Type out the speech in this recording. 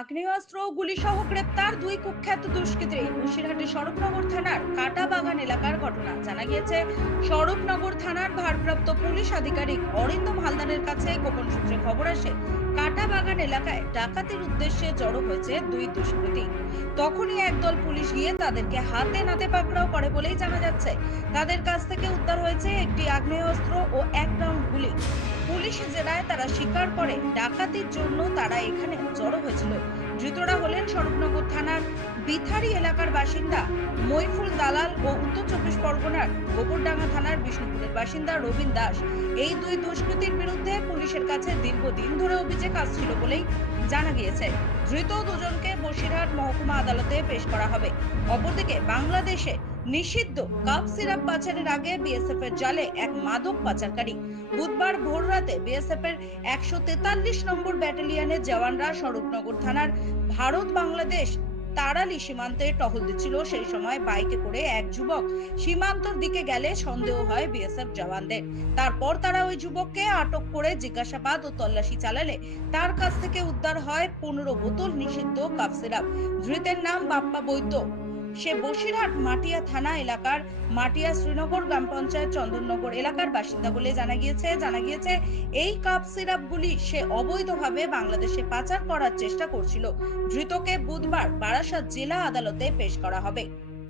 আগ্নেয়াস্ত্র ও গুলিসহ গ্রেপ্তার দুই কুখ্যাত দুষ্কৃতী। বসিরহাটের স্বরূপনগর থানার কাটাবাগান এলাকার ঘটনা জানা গিয়েছে। স্বরূপনগর থানার ভারপ্রাপ্ত পুলিশ আধিকারিক অরিন্দম হালদারের কাছে গোপন সূত্রে খবর আসে, কাটাবাগান এলাকায় ডাকাতির উদ্দেশ্যে জড়ো হয়েছে দুই দুষ্কৃতী। তখনই একদল পুলিশ গিয়ে তাদেরকে হাতে নাতে পাকড়াও করে বলেই জানা যাচ্ছে, তাদের কাছ থেকে উদ্ধার হয়েছে একটি আগ্নেয়াস্ত্র ও এক রাউন্ড গুলি। পুলিশ জেরায় তারা স্বীকার করে ডাকাতির জন্য তারা এখানে জড়ো হয়েছিল। ধৃতরা হলেন স্বরূপনগর থানার বিথারি এলাকার বাসিন্দা মইফুল দালাল ও উত্তর চব্বিশ পরগনার গোবরডাঙ্গা থানার বিষ্ণুপুরের বাসিন্দা রবিন দাস। এই দুই দুষ্কৃতীর বিরুদ্ধে পুলিশের কাছে দীর্ঘদিন ধরে অভিযোগ আসছিল বলেই জানা গিয়েছে। ধৃত দুজনকে বসিরহাট মহকুমা আদালতে পেশ করা হবে। অপরদিকে বাংলাদেশে নিষিদ্ধ। কাপ সিরাপ পাচারের আগে বিএসএফ এর জালে এক মাদক পাচারকারী। বুধবার ভোর রাতে বিএসএফ এর একশো তেতাল্লিশ নম্বর ব্যাটালিয়নের জওয়ানরা স্বরূপনগর থানার ভারত বাংলাদেশ তারালি সীমান্তে টহল দিচ্ছিল। সেই সময় বাইকে করে এক যুবক সীমান্তর দিকে গেলে সন্দেহ হয় বিএসএফ জওয়ানদের। তারপর তারা ওই যুবককে আটক করে জিজ্ঞাসাবাদ ও তল্লাশি চালালে। তার কাছ থেকে উদ্ধার হয় পনেরো বোতল নিষিদ্ধ কাপ সিরাপ। ধৃতের নাম বাপ্পা বৈদ্য। সে বসিরহাট মাটিয়া থানা এলাকার মাটিয়া শ্রীনগর গ্রাম পঞ্চায়েত চন্দননগর এলাকার বাসিন্দা বলে জানা গিয়েছে। জানা গিয়েছে, এই কাপ সিরাপগুলি সে অবৈধভাবে বাংলাদেশে পাচার করার চেষ্টা করছিল। ধৃতকে বুধবার বারাসাত জেলা আদালতে পেশ করা হবে।